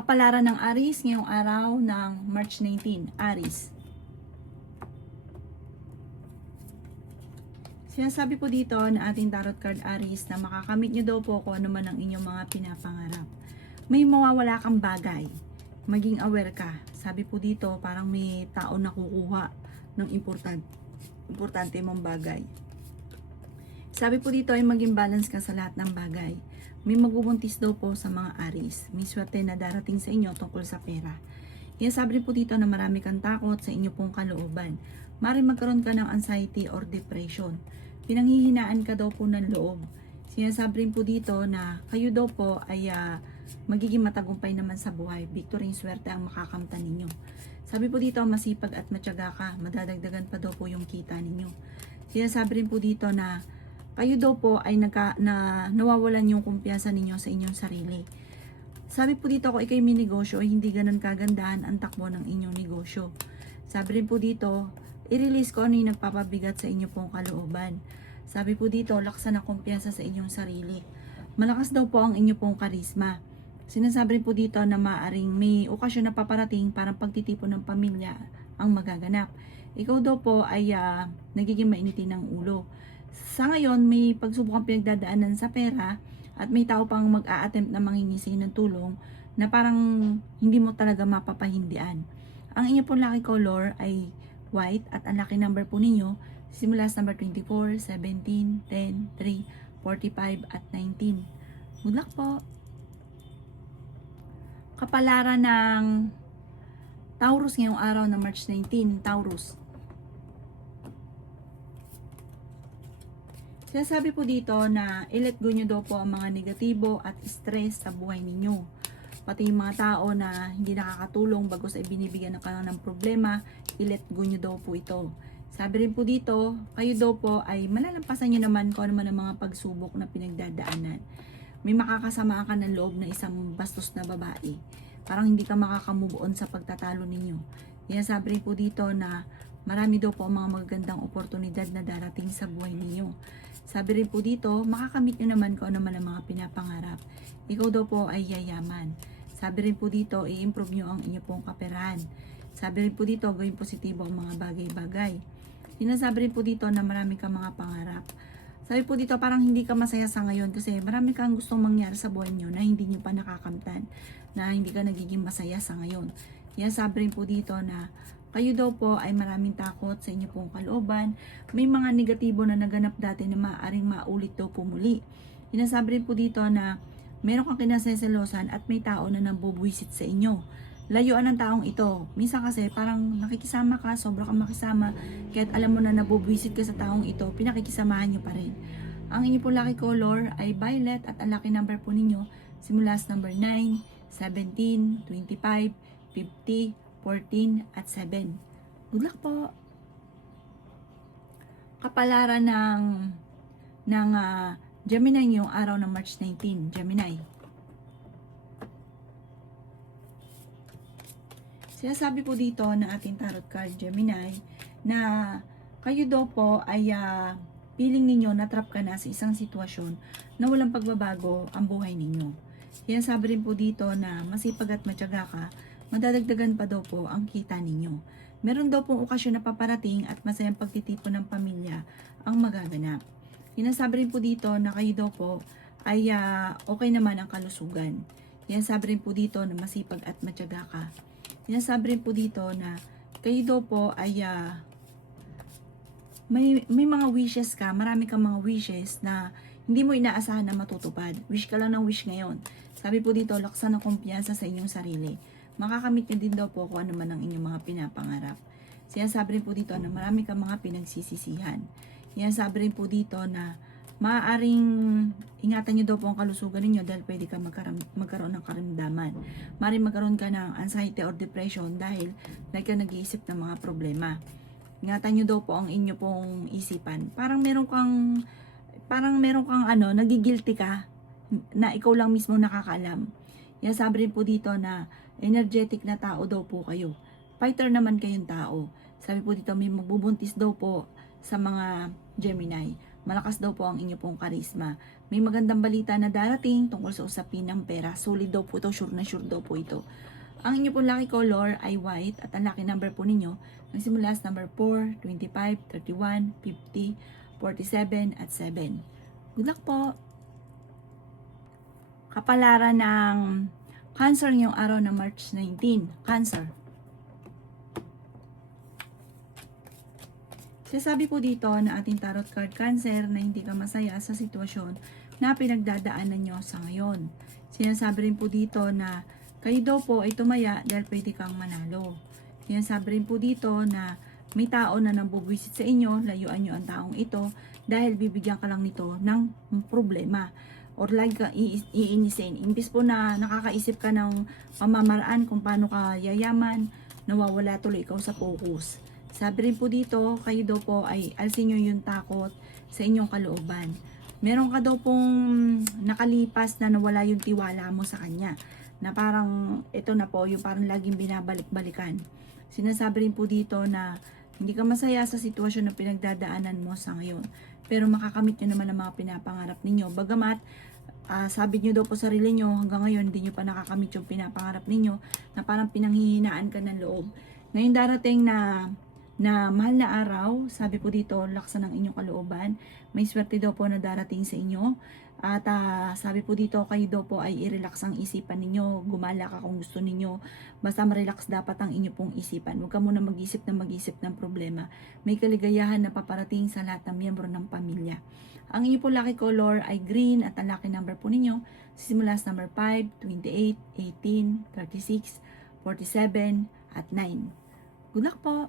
Kapalaran ng Aries ngayong araw ng March 19, Aries. Sinasabi po dito na ating tarot card Aries na makakamit nyo daw po kung ano man ang inyong mga pinapangarap. May mawawala kang bagay. Maging aware ka. Sabi po dito parang may tao na kukuha ng importante mong bagay. Sabi po dito ay maging balance ka sa lahat ng bagay. May magbubuntis daw po sa mga Aries. May swerte na darating sa inyo tungkol sa pera. Sabi rin po dito na marami kang takot sa inyo pong kalooban. Maaaring magkaroon ka ng anxiety or depression. Pinanghihinaan ka daw po ng loob. Sinasabi rin po dito na kayo daw po ay magiging matagumpay naman sa buhay. Victory and swerte ang makakamtan ninyo. Sabi po dito masipag at matyaga ka. Madadagdagan pa daw po yung kita ninyo. Sinasabi rin po dito na kayo daw po ay nawawalan yung kumpiyansa ninyo sa inyong sarili. Sabi po dito kung ikay may negosyo ay hindi ganun kagandahan ang takbo ng inyong negosyo. Sabi rin po dito, i-release ko ano yung nagpapabigat sa inyo pong kalooban. Sabi po dito, laksan ang kumpiyansa sa inyong sarili. Malakas daw po ang inyo pong karisma. Sinasabi rin po dito na maaaring may okasyon na paparating parang pagtitipon ng pamilya ang magaganap. Ikaw daw po ay nagiging mainitin ng ulo. Sa ngayon, may pagsubok ang pinagdadaanan sa pera at may tao pang mag-a-attempt na mangingisay ng tulong na parang hindi mo talaga mapapahindian. Ang inyo pong lucky color ay white at ang lucky number po ninyo simula sa number 24, 17, 10, 3, 45 at 19. Good luck po! Kapalaran ng Taurus ngayong araw na March 19, Taurus. Sinasabi po dito na i-let go nyo daw po ang mga negatibo at stress sa buhay ninyo. Pati yung mga tao na hindi nakakatulong bago sa ibinibigyan ng kanang ng problema, i-let go nyo daw po ito. Sabi rin po dito, kayo daw po ay malalampasan nyo naman kung ano man ang mga pagsubok na pinagdadaanan. May makakasama ka ng loob na isang bastos na babae. Parang hindi ka makakamove on sa pagtatalo ninyo. Sabi rin po dito na marami daw po ang mga magagandang oportunidad na darating sa buhay ninyo. Sabi rin po dito, makakamit nyo naman kung ano man ang mga pinapangarap. Ikaw daw po ay yayaman. Sabi rin po dito, i-improve nyo ang inyo pong kaperahan. Sabi rin po dito, gawin positibo ang mga bagay-bagay. Sinasabi rin po dito na marami kang mga pangarap. Sabi po dito, parang hindi ka masaya sa ngayon kasi marami kang gustong mangyari sa buhay nyo na hindi nyo pa nakakamtan, na hindi ka nagiging masaya sa ngayon. Sabi rin po dito na kayo daw po ay maraming takot sa inyo pong kalooban. May mga negatibo na naganap dati na maaaring maulit daw po muli. Sinasabi rin po dito na meron kang kinaseselosan at may tao na nambubwisit sa inyo. Layuan ng taong ito. Minsan kasi parang nakikisama ka, sobra kang makisama, kahit alam mo na nabubwisit ka sa taong ito, pinakikisamahan nyo pa rin. Ang inyo po lucky color ay violet at ang lucky number po ninyo simula sa number 9, 17, 25, 50, 14 at 7. Good luck po! Kapalaran ng Gemini ngayong araw ng March 19. Gemini. Sinasabi po dito ng ating tarot card Gemini na kayo daw po ay feeling ninyo na-trap ka na sa isang sitwasyon na walang pagbabago ang buhay ninyo. Sinasabi rin po dito na masipag at matyaga ka, madadagdagan pa daw po ang kita ninyo. Meron daw pong okasyon na paparating at masayang pagtitipon ng pamilya ang magaganap. Sinasabi rin po dito na kayo daw po ay okay naman ang kalusugan. Sinasabi rin po dito na masipag at matyaga ka. Sinasabi rin po dito na kayo daw po ay may mga wishes ka, marami kang mga wishes na hindi mo inaasahan na matutupad. Wish ka lang ng wish ngayon. Sabi po dito, laksan ang kumpiyansa sa inyong sarili. Makakamit nyo din daw po kung ano man ang inyong mga pinapangarap. Sinasabi rin po dito na marami kang mga pinagsisisihan. Sinasabi rin po dito na maaaring ingatan nyo daw po ang kalusugan ninyo dahil pwede ka magkaroon ng karamdaman. Maaaring magkaroon ka ng anxiety or depression dahil like ka nag-iisip ng mga problema. Ingatan nyo daw po ang inyo pong isipan. Parang meron kang nagigilty ka na ikaw lang mismo nakakaalam. Sabi rin po dito na energetic na tao daw po kayo. Fighter naman kayong tao. Sabi po dito may magbubuntis daw po sa mga Gemini. malakas daw po ang inyo pong karisma. May magandang balita na darating tungkol sa usapin ng pera. Solid daw po ito, sure na sure daw po ito. Ang inyo pong lucky color ay white at ang lucky number po ninyo nagsimula sa number 4, 25, 31, 50, 47 at 7. Good luck po! Kapalaran ng Cancer ngayong araw na March 19. Cancer. Sinasabi po dito na ating tarot card Cancer na hindi ka masaya sa sitwasyon na pinagdadaanan nyo sa ngayon. Sinasabi rin po dito na kayo daw po ay tumaya dahil pwede kang manalo. Sinasabi rin po dito na may tao na nambubwisit sa inyo, layuan nyo ang taong ito dahil bibigyan ka lang nito ng problema. Or lagi ka iinisin. Imbis po na nakakaisip ka ng pamamaraan kung paano ka yayaman, nawawala tuloy ikaw sa focus. Sabi rin po dito, kayo daw po ay alsin nyo yung takot sa inyong kalooban. Meron ka daw pong nakalipas na nawala yung tiwala mo sa kanya. Na parang ito na po, yung parang laging binabalik-balikan. Sinasabi rin po dito na hindi ka masaya sa sitwasyon na pinagdadaanan mo sa ngayon. Pero makakamit nyo naman ang mga pinapangarap ninyo. Bagamat, sabi nyo daw po sarili nyo, hanggang ngayon hindi nyo pa nakakamit yung pinapangarap ninyo na parang pinanghihinaan ka ng loob. Ngayon darating na mahal na araw, sabi po dito, laksan ng inyong kalooban. May swerte daw po na darating sa inyo. At sabi po dito, kayo daw po ay i-relax ang isipan ninyo. Gumala ka kung gusto ninyo. Basta ma-relax dapat ang inyo pong isipan. Huwag ka muna mag-isip ng problema. May kaligayahan na paparating sa lahat ng miyembro ng pamilya. Ang inyo po lucky color ay green at ang lucky number po ninyo simula sa number 5, 28, 18, 36, 47 at 9. Good luck po!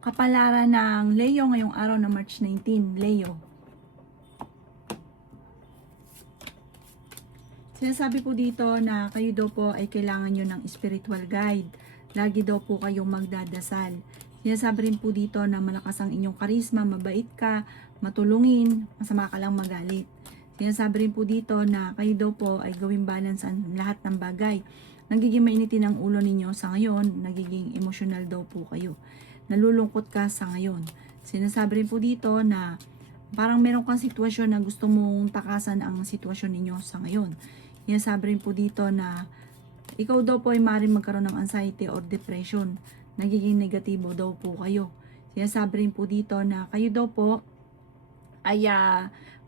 Kapalaran ng Leo ngayong araw na March 19, Leo. Sinasabi po dito na kayo daw po ay kailangan nyo ng spiritual guide. Lagi daw po kayong magdadasal. Sinasabi rin po dito na malakas ang inyong karisma, mabait ka, matulungin, masama ka lang magalit. Sinasabi rin po dito na kayo daw po ay gawing balance ang lahat ng bagay. Nagiging mainitin ang ulo ninyo sa ngayon, nagiging emotional daw po kayo. Nalulungkot ka sa ngayon. Sinasabi rin po dito na parang meron kang sitwasyon na gusto mong takasan ang sitwasyon ninyo sa ngayon. Sinasabi rin po dito na ikaw daw po ay maaaring magkaroon ng anxiety or depression. Nagiging negatibo daw po kayo. Sinasabi rin po dito na kayo daw po ay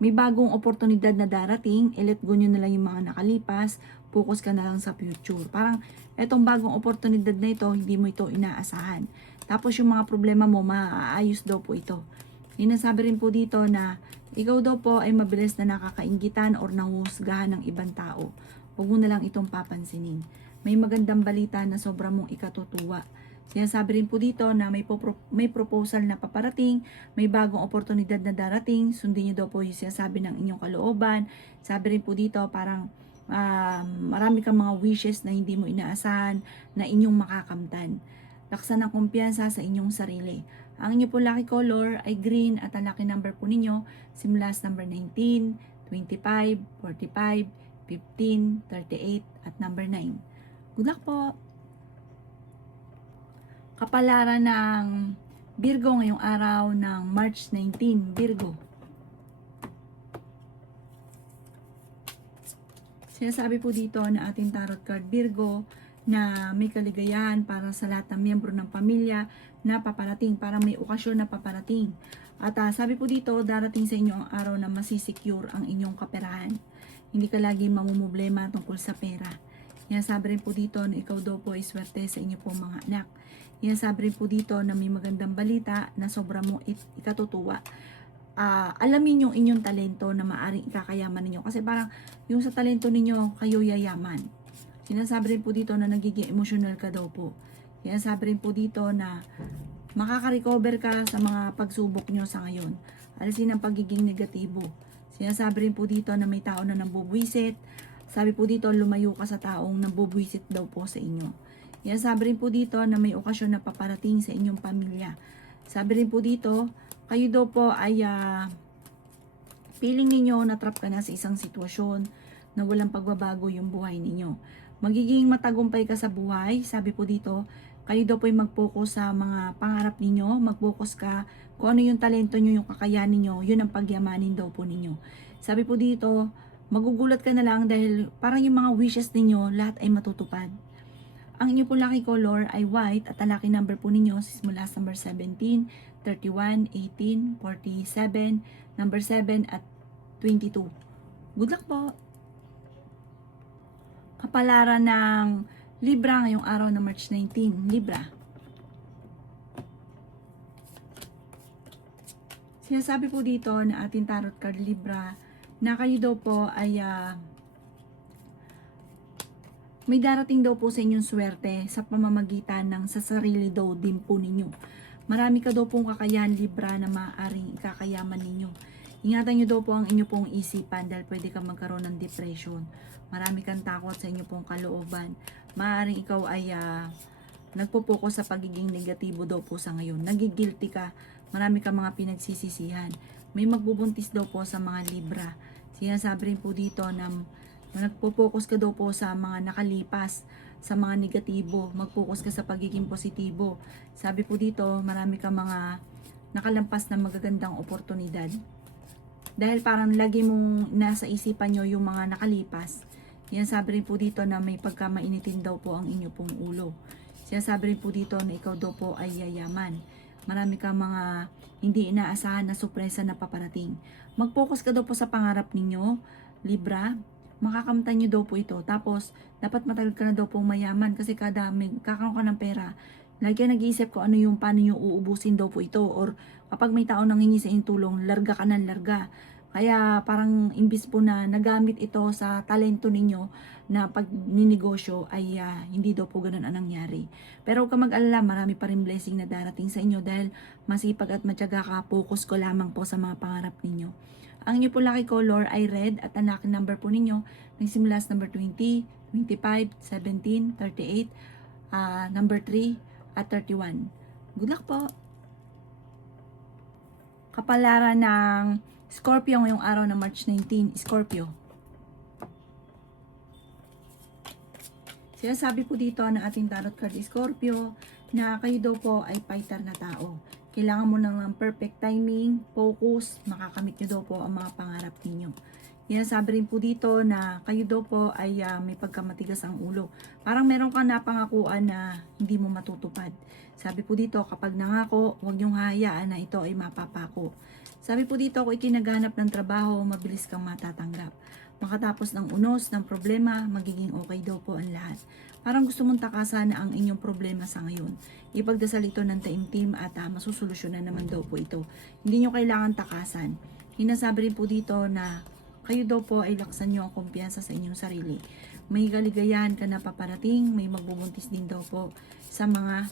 may bagong oportunidad na darating. I-let go nyo na lang yung mga nakalipas. Focus ka na lang sa future. Parang etong bagong oportunidad na ito, hindi mo ito inaasahan. Tapos yung mga problema mo, maaayos daw po ito. Sinasabi rin po dito na ikaw daw po ay mabilis na nakakainggitan or nanghusgahan ng ibang tao. Huwag mo na lang itong papansinin. May magandang balita na sobrang mong ikatutuwa. Sinasabi rin po dito na may proposal na paparating, may bagong oportunidad na darating, sundin niyo daw po yung sinasabi ng inyong kalooban. Sabi rin po dito parang marami kang mga wishes na hindi mo inaasahan na inyong makakamtan. Laksan ng kumpiyansa sa inyong sarili. Ang inyo po lucky color ay green at ang lucky number po ninyo simula sa number 19, 25, 45, 15, 38 at number 9. Good luck po! Kapalaran ng Virgo ngayong araw ng March 19, Virgo. Sinasabi po dito na ating tarot card Virgo na may kaligayahan para sa lahat ng miyembro ng pamilya na paparating, para may okasyon na paparating. At sabi po dito, darating sa inyo ang araw na masisecure ang inyong kaperahan. Hindi ka lagi mamumblema tungkol sa pera. Sinasabi rin po dito na ikaw daw po ay swerte sa inyo po mga anak. Sinasabi rin po dito na may magandang balita na sobra mo ikatutuwa. Alamin yung inyong talento na maaring ikakayaman ninyo. Kasi parang yung sa talento ninyo, kayo yayaman. Sinasabi rin po dito na nagiging emotional ka daw po. Sinasabi rin po dito na makaka-recover ka sa mga pagsubok nyo sa ngayon. Alisin ang pagiging negatibo. Sinasabi rin po dito na may tao na nambubwisit. Sabi po dito, lumayo ka sa taong nambubwisit daw po sa inyo. Sinasabi rin po dito na may okasyon na paparating sa inyong pamilya. Sabi rin po dito, kayo daw po ay feeling ninyo na trap ka na sa isang sitwasyon na walang pagbabago yung buhay ninyo. Magiging matagumpay ka sa buhay, sabi po dito, Kayo daw po ay mag-focus sa mga pangarap ninyo, mag-focus ka kung ano yung talento nyo, yung kakayanin nyo, yun ang pagyamanin daw po ninyo. Sabi po dito, magugulat ka na lang dahil parang yung mga wishes ninyo, lahat ay matutupad. Ang inyo po lucky color ay white at ang lucky number po ninyo simula sa number 17, 31, 18, 47, number 7 at 22. Good luck po! Kapalaran ng Libra ngayong araw na March 19. Libra. Sinasabi po dito na ating tarot card Libra na kayo daw po ay may darating daw po sa inyong swerte sa pamamagitan ng sa sarili daw din po ninyo. Marami ka daw pong kakayahan Libra na maaaring ikakayaman ninyo. Ingatan nyo daw po ang inyo pong isipan dahil pwede kang magkaroon ng depression. Marami kang takot sa inyo pong kalooban. Maaaring ikaw ay nagpo-focus sa pagiging negatibo daw po sa ngayon. Nagigilty ka. Marami kang mga pinagsisisihan. May magbubuntis daw po sa mga Libra. Sinasabi rin po dito na nagpo-focus ka daw po sa mga nakalipas, sa mga negatibo. Mag-focus ka sa pagiging positibo. Sabi po dito, marami kang mga nakalampas na magagandang oportunidad. Dahil parang lagi mong nasa isipan nyo yung mga nakalipas. Sinasabi rin po dito na may pagkamainitin daw po ang inyo pong ulo. Sinasabi rin po dito na ikaw daw po ay yayaman. Marami kang mga hindi inaasahan na sorpresa na paparating. Mag-focus ka daw po sa pangarap ninyo, Libra. Makakamtan nyo daw po ito. Tapos, dapat matagal ka na daw pong mayaman kasi kada may kakaroon ka ng pera, lagi ka nag-iisip ko ano yung paano nyo uubusin daw po ito. Or kapag may tao nang hingi sa inyong tulong, larga ka ng larga. Kaya parang imbis po na nagamit ito sa talento ninyo na pag ninegosyo ay hindi daw po ganun ang nangyari. Pero huwag ka mag-alala, marami pa rin blessing na darating sa inyo dahil masipag at matyaga ka, focus ko lamang po sa mga pangarap ninyo. Ang inyo po lucky color ay red at ang lucky number po ninyo nagsimula sa number 20, 25, 17, 38, number 3 at 31. Good luck po! Kapalaran ng Scorpio ngayong araw ng March 19, Scorpio. Sinasabi po dito ng ating tarot card Scorpio na kayo daw po ay fighter na tao. Kailangan mo ng perfect timing, focus, makakamit nyo daw po ang mga pangarap ninyo. Sinasabi rin po dito na kayo daw po ay may pagkamatigas ang ulo. Parang meron kang napangakuan na hindi mo matutupad. Sabi po dito, kapag nangako, huwag niyong hayaan na ito ay mapapako. Sabi po dito, kung ikinaganap ng trabaho, mabilis kang matatanggap. Makatapos ng unos, ng problema, magiging okay daw po ang lahat. Parang gusto mong takasan na ang inyong problema sa ngayon. Ipagdasal ito ng taimtim at masusolusyonan naman daw po ito. Hindi nyo kailangan takasan. Hinasabi rin po dito na kayo daw po ay laksan nyo ang kumpiyansa sa inyong sarili. May kaligayahan ka na paparating, may magbubuntis din daw po sa mga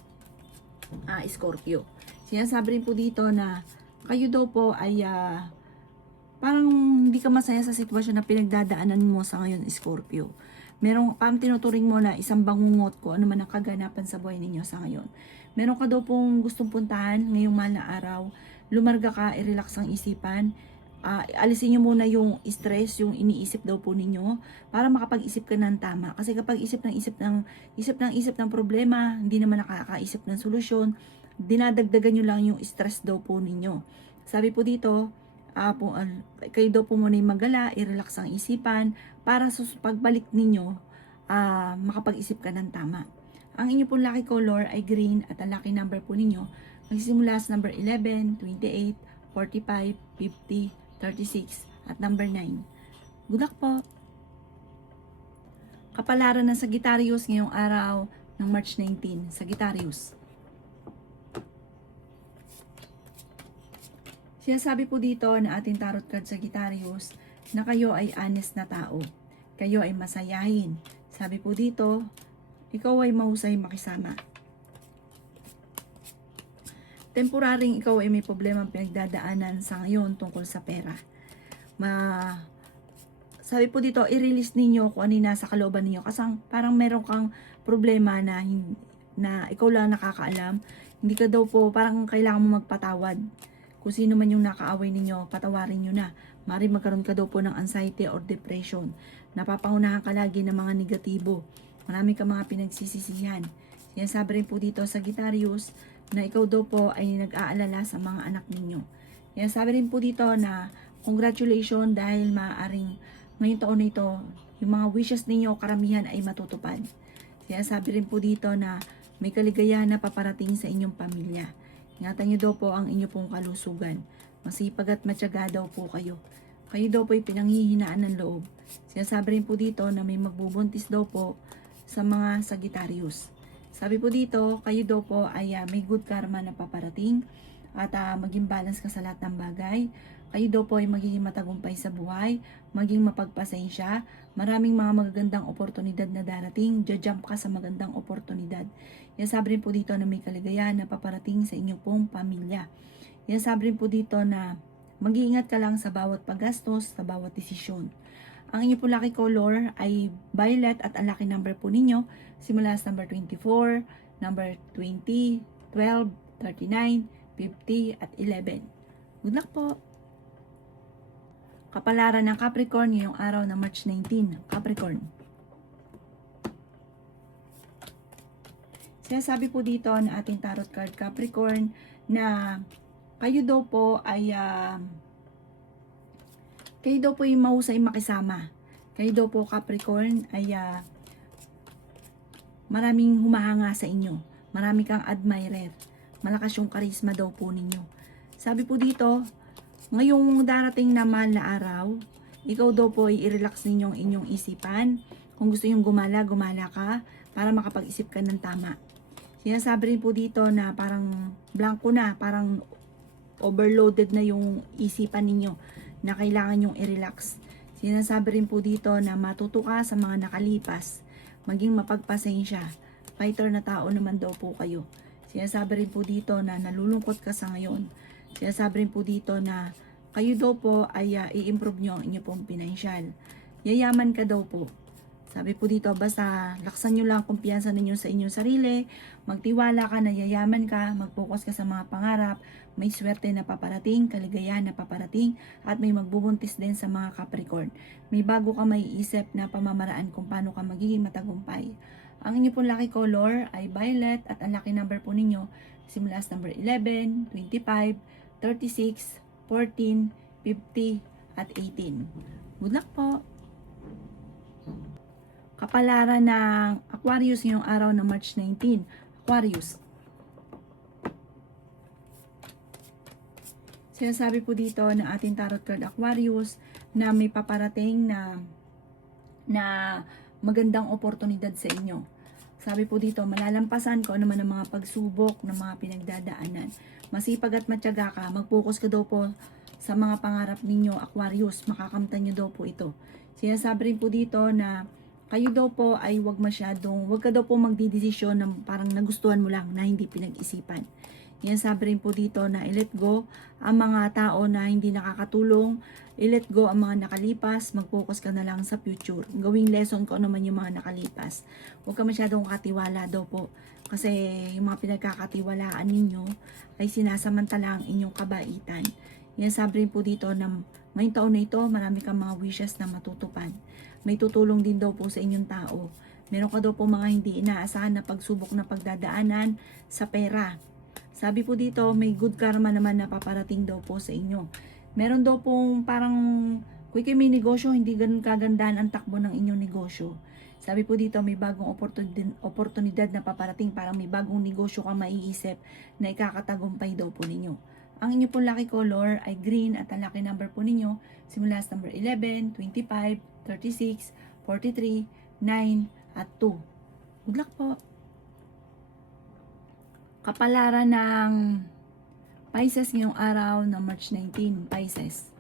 Scorpio. Sinasabi rin po dito na kayo daw po ay parang hindi ka masaya sa sitwasyon na pinagdadaanan mo sa ngayon, Scorpio. Merong parang tinuturing mo na isang bangungot ko ano man ang kaganapan sa buhay ninyo sa ngayon. Meron ka daw pong gustong puntahan ngayong mahal na araw. Lumarga ka, i-relax ang isipan. Alisin nyo muna yung stress, yung iniisip daw po ninyo para makapag-isip ka ng tama. Kasi kapag isip ng problema, hindi naman nakakaisip ng solusyon, dinadagdagan nyo lang yung stress daw po ninyo. Sabi po dito, kayo daw po muna yung magala, i-relax ang isipan para sa pagbalik ninyo, makapag-isip ka ng tama. Ang inyo pong lucky color ay green at ang lucky number po ninyo magsimula sa number 11, 28, 45, 50, 36 at number 9. Good luck po! Kapalaran ng Sagittarius ngayong araw ng March 19, Sagittarius. Sinasabi po dito na ating tarot card Sagittarius na kayo ay honest na tao. Kayo ay masayahin. Sabi po dito, ikaw ay mahusay makisama. Temporaring ikaw ay may problema pinagdadaanan sa ngayon tungkol sa pera. Sabi po dito, i-release ninyo kung ano yung nasa kalooban ninyo. Kasi parang meron kang problema na ikaw lang nakakaalam. Hindi ka daw po, parang kailangan mo magpatawad. Kung sino man yung nakaaway ninyo, patawarin nyo na. Mari magkaroon ka daw po ng anxiety or depression. Napapangunahan ka lagi ng mga negatibo. Marami ka mga pinagsisisihan. Sinasabi rin po dito sa Sagittarius na ikaw daw po ay nag-aalala sa mga anak ninyo. Sinasabi rin po dito na congratulations dahil maaaring ngayong taon na ito, yung mga wishes ninyo karamihan ay matutupad. Sinasabi rin po dito na may kaligayahan na paparating sa inyong pamilya. Ingatan nyo daw po ang inyo pong kalusugan. Masipag at matyaga daw po kayo. Kayo daw po ay pinanghihinaan ng loob. Sinasabi rin po dito na may magbubuntis daw po sa mga Sagittarius. Sabi po dito, kayo daw po ay may good karma na paparating at maging balance ka sa lahat ng bagay. Kayo daw po ay magiging matagumpay sa buhay, maging mapagpasensya, maraming mga magagandang oportunidad na darating, jump ka sa magandang oportunidad. Sabi rin po dito na may kaligayahan na paparating sa inyong pong pamilya. Sabi rin po dito na mag-iingat ka lang sa bawat paggastos, sa bawat desisyon. Ang inyong pong lucky color ay violet at ang lucky number po ninyo simula sa number 24, number 20, 12, 39, 50 at 11. Good luck po! Kapalaran ng Capricorn ngayong araw na March 19. Capricorn. Sinasabi po dito na ating tarot card Capricorn na kayo daw po ay mahusay makisama. Kayo daw po Capricorn ay maraming humahanga sa inyo. Marami kang admirer. Malakas yung karisma daw po ninyo. Sabi po dito, ngayong darating na mahal na araw, ikaw daw po ay i-relax ninyong inyong isipan. Kung gusto nyong gumala, gumala ka para makapag-isip ka ng tama. Sinasabi rin po dito na parang blanco na, parang overloaded na yung isipan ninyo na kailangan nyong i-relax. Sinasabi rin po dito na matuto ka sa mga nakalipas, maging mapagpasensya. Fighter na tao naman daw po kayo. Sinasabi rin po dito na nalulungkot ka sa ngayon. Sinasabi rin po dito na kayo daw po ay i-improve nyo ang inyo pong pinansyal. Yayaman ka daw po. Sabi po dito, basta laksan nyo lang kumpiyansa ninyo sa inyong sarili, magtiwala ka na yayaman ka, mag-focus ka sa mga pangarap, may swerte na paparating, kaligayahan na paparating, at may magbubuntis din sa mga Capricorn. May bago ka maiisip na pamamaraan kung paano ka magiging matagumpay. Ang inyo pong lucky color ay violet at ang lucky number po ninyo simula sa number 11, 25, 36, 14, 50, at 18. Good luck po! Kapalaran ng Aquarius ngayong araw na March 19. Aquarius. Sinasabi po dito ng ating tarot card Aquarius na may paparating na magandang oportunidad sa inyo. Sabi po dito, malalampasan ko naman ang mga pagsubok ng mga pinagdadaanan. Masipag at matyaga ka, mag-focus ka daw po sa mga pangarap ninyo, Aquarius. Makakamtan nyo daw po ito. Sinasabi rin po dito na kayo daw po ay wag ka daw po magdidesisyon ng parang nagustuhan mo lang na hindi pinag-isipan. Yan sabi rin po dito na i-let go ang mga tao na hindi nakakatulong, i-let go ang mga nakalipas, mag-focus ka na lang sa future. Gawing lesson ko naman yung mga nakalipas. Huwag ka masyadong katiwala daw po. Kasi yung mga pinagkakatiwalaan ninyo ay sinasamantala ang inyong kabaitan. Yan sabi rin po dito na ngayong taon na ito, marami kang mga wishes na matutupad. May tutulong din daw po sa inyong tao. Meron ka daw po mga hindi inaasahan na pagsubok na pagdadaanan sa pera. Sabi po dito, may good karma naman na paparating daw po sa inyo. Meron daw pong parang, kung kayo may negosyo, hindi ganun kagandahan ang takbo ng inyong negosyo. Sabi po dito, may bagong oportunidad na paparating, parang may bagong negosyo kang maiisip na ikakatagumpay daw po ninyo. Ang inyo pong lucky color ay green at ang lucky number po ninyo simula sa number 11, 25, 36, 43, 9, at 2. Good luck po! Kapalaran ng Pisces ngayong araw ng March 19, Pisces.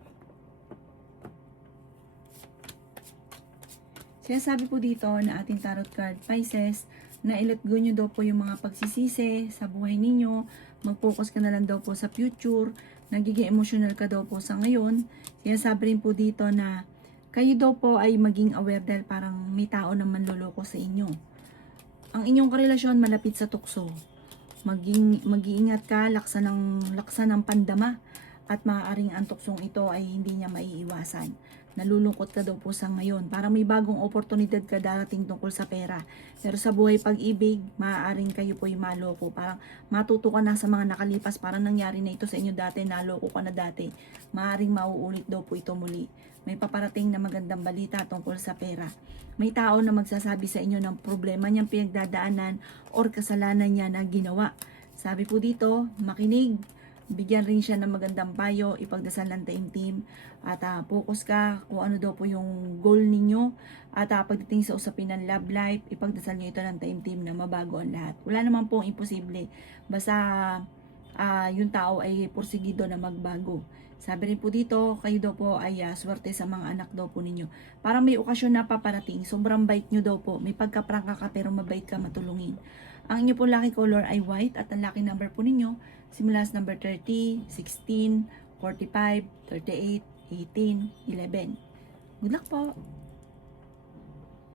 Sinasabi po dito na ating tarot card Pisces na i-let go nyo daw po yung mga pagsisisi sa buhay ninyo, mag-focus ka na lang daw po sa future, nagiging emotional ka daw po sa ngayon. Sinasabi rin po dito na kayo daw po ay maging aware dahil parang may tao na manloloko sa inyo. Ang inyong karelasyon malapit sa tukso. Mag-iingat ka, laksa ng pandama at maaaring ang tuksong ito ay hindi niya maiiwasan. nalulungkot ka daw po sa ngayon. Parang may bagong oportunidad ka darating tungkol sa pera. Pero sa buhay pag-ibig, maaaring kayo po yung maloko. Parang matuto ka na sa mga nakalipas. Parang nangyari na ito sa inyo dati, naloko ka na dati. Maaaring mauulit daw po ito muli. May paparating na magandang balita tungkol sa pera. May tao na magsasabi sa inyo ng problema niyang pinagdadaanan or kasalanan niya na ginawa. Sabi po dito, makinig. Bigyan rin siya ng magandang payo, ipagdasal ng taimtim, at focus ka kung ano daw po yung goal ninyo, at pagdating sa usapin ng love life, ipagdasal nyo ito ng taimtim na mabago ang lahat. Wala naman pong imposible, basta yung tao ay porsigido na magbago. Sabi rin po dito, kayo daw po ay swerte sa mga anak daw po ninyo. Parang may okasyon na paparating, sobrang bait nyo daw po, may pagkaprangka ka pero mabait ka matulungin. Ang inyo po lucky color ay white at ang lucky number po ninyo simula sa number 30, 16, 45, 38, 18, 11. Good luck po!